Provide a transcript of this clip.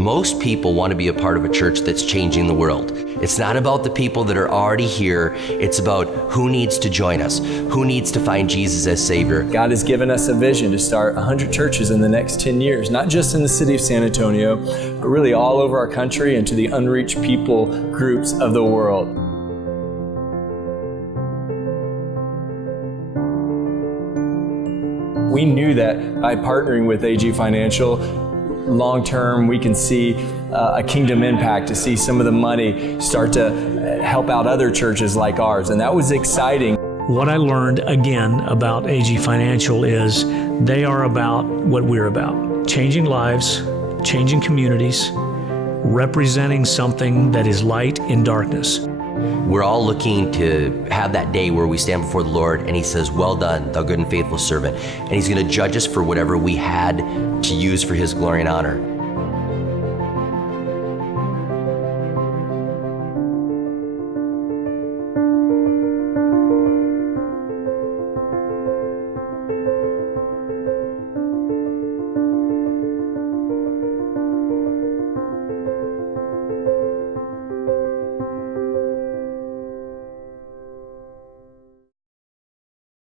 Most people want to be a part of a church that's changing the world. It's not about the people that are already here. It's about who needs to join us, who needs to find Jesus as Savior. God has given us a vision to start 100 churches in the next 10 years, not just in the city of San Antonio, but really all over our country and to the unreached people groups of the world. We knew that by partnering with AG Financial, long-term, we can see a kingdom impact, to see some of the money start to help out other churches like ours, and that was exciting. What I learned again about AG Financial is they are about what we're about: changing lives, changing communities, representing something that is light in darkness. We're all looking to have that day where we stand before the Lord and He says, "Well done, thou good and faithful servant." And He's going to judge us for whatever we had to use for His glory and honor.